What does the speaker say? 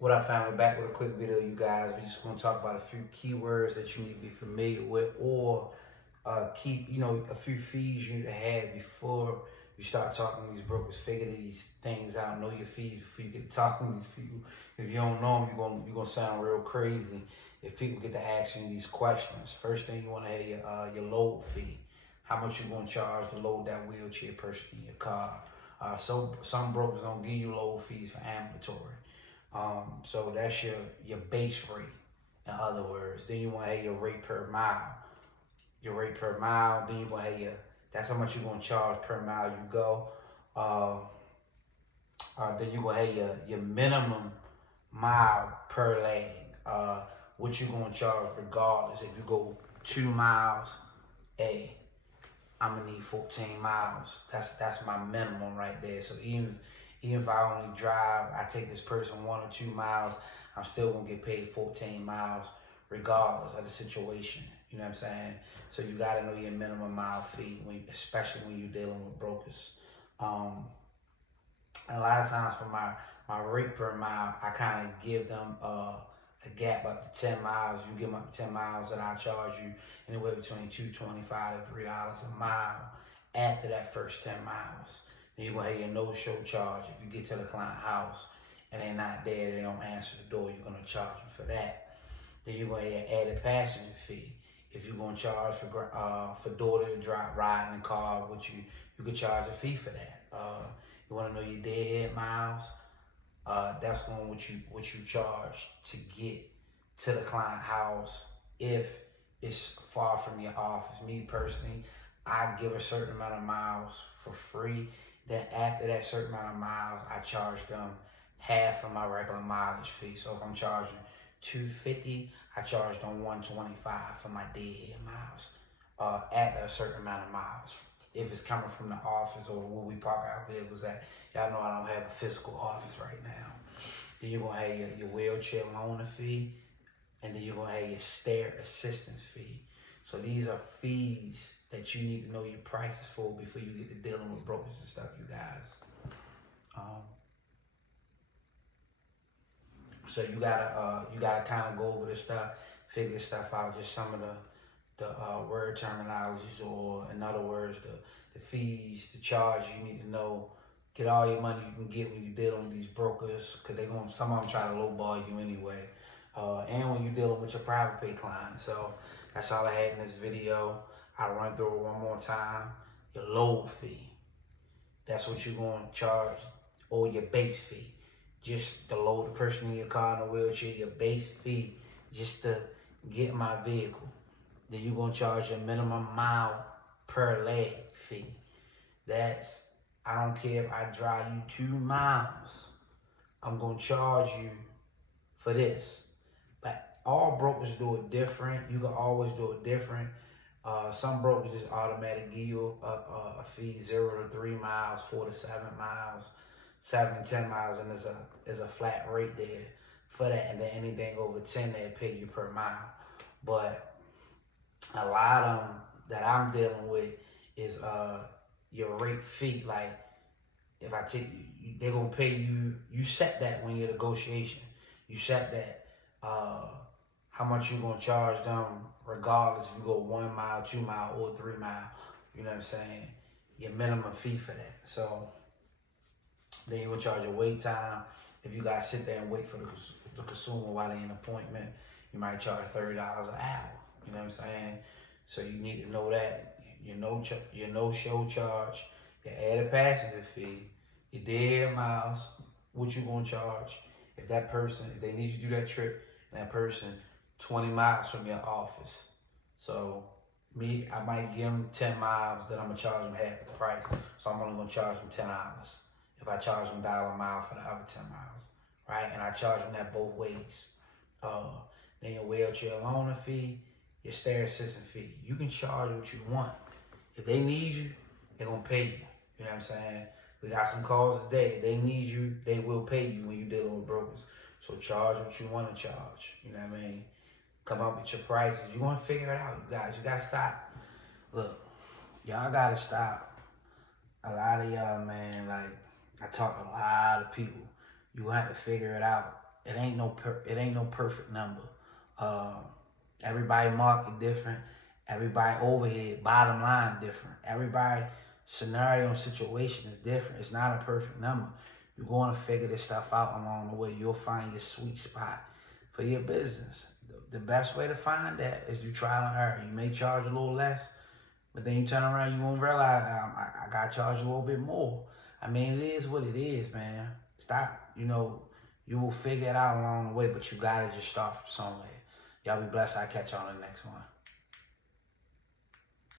What up, family? Back with a quick video, you guys. We're just gonna talk about a few keywords that you need to be familiar with, or keep, a few fees you need to have before you start talking to these brokers. Figure these things out. Know your fees before you get talking to these people. If you don't know them, you're gonna sound real crazy if people get to asking these questions. First thing you want to have your load fee. How much you gonna charge to load that wheelchair person in your car? So some brokers don't give you load fees for ambulatory. So that's your base rate, in other words. Then you want to have your rate per mile. Your rate per mile. Then you want to have that's how much you're going to charge per mile you go. Then you going to have your minimum mile per leg. What you're going to charge regardless. If you go 2 miles, I'm gonna need 14 miles. That's my minimum right there. So even if I only drive, I take this person 1 or 2 miles, I'm still gonna get paid 14 miles regardless of the situation. You know what I'm saying? So you gotta know your minimum mile fee, especially when you're dealing with brokers. A lot of times for my rate per mile, I kind of give them a gap up to 10 miles. You give them up to 10 miles, and I'll charge you anywhere between $2.25 to $3 a mile after that first 10 miles. Then you're going to have your no-show charge. If you get to the client house and they're not there, they don't answer the door, you're going to charge them for that. Then you're going to have your added passenger fee. If you're going to charge for daughter to ride in the car with you, you could charge a fee for that. You want to know your deadhead miles? That's going what you charge to get to the client house if it's far from your office. Me personally, I give a certain amount of miles for free. Then after that certain amount of miles, I charge them half of my regular mileage fee. So if I'm charging $250, I charge them $125 for my deadhead miles at a certain amount of miles. If it's coming from the office or where we park our vehicles at. Y'all know I don't have a physical office right now. Then you're going to have your wheelchair loaner fee, and then you're going to have your stair assistance fee. So these are fees that you need to know your prices for before you get to dealing with brokers and stuff, you guys. So you gotta kind of go over this stuff, figure this stuff out, just some of the word terminologies, or in other words, the fees, the charge you need to know. Get all your money you can get when you're dealing with these brokers, because some of them try to lowball you anyway. And when you're dealing with your private pay clients. So that's all I had in this video. I'll run through it one more time. Your load fee. That's what you're going to charge, or your base fee. Just to load the person in your car in a wheelchair, your base fee, just to get my vehicle. Then you're going to charge your minimum mile per leg fee. I don't care if I drive you 2 miles, I'm going to charge you for this. But all brokers do it different. You can always do it different. Some brokers just automatically give you a fee 0 to 3 miles, 4 to 7 miles, 7 to 10 miles, and there's a flat rate there for that. And then anything over 10, they pay you per mile. But a lot of them that I'm dealing with is your rate fee. Like if I take you, they're gonna pay you. You set that when you're negotiation. You set that how much you're gonna charge them, regardless if you go 1 mile, 2 mile, or 3 mile. You know what I'm saying? Your minimum fee for that. So then you're gonna charge your wait time. If you guys sit there and wait for the consumer while they're in appointment, you might charge $30 an hour. You know what I'm saying? So you need to know that. Your no-show charge, your added passenger fee, your dead miles, what you gonna charge. If they need you to do that trip, and that person 20 miles from your office. So I might give them 10 miles, then I'm gonna charge them half the price. So I'm only gonna charge them $10. If I charge them $1 a mile for the other 10 miles, right? And I charge them that both ways. Then your wheelchair loaner fee, your stair assistant fee. You can charge what you want. If they need you, they're gonna pay you. You know what I'm saying? We got some calls today. If they need you, they will pay you when you're dealing with brokers. So charge what you want to charge. You know what I mean? Come up with your prices. You want to figure it out, you guys. You gotta stop. Look, y'all gotta stop. A lot of y'all, man, like I talk to a lot of people. You have to figure it out. it ain't no perfect number. Uh, Everybody market different. Everybody overhead, bottom line different. Everybody scenario and situation is different. It's not a perfect number. You're going to figure this stuff out along the way. You'll find your sweet spot for your business. The best way to find that is you trial and error. You may charge a little less, but then you turn around, you won't realize I got to charge a little bit more. I mean, it is what it is, man. Stop, you will figure it out along the way, but you got to just start from somewhere. Y'all be blessed. I'll catch y'all on the next one.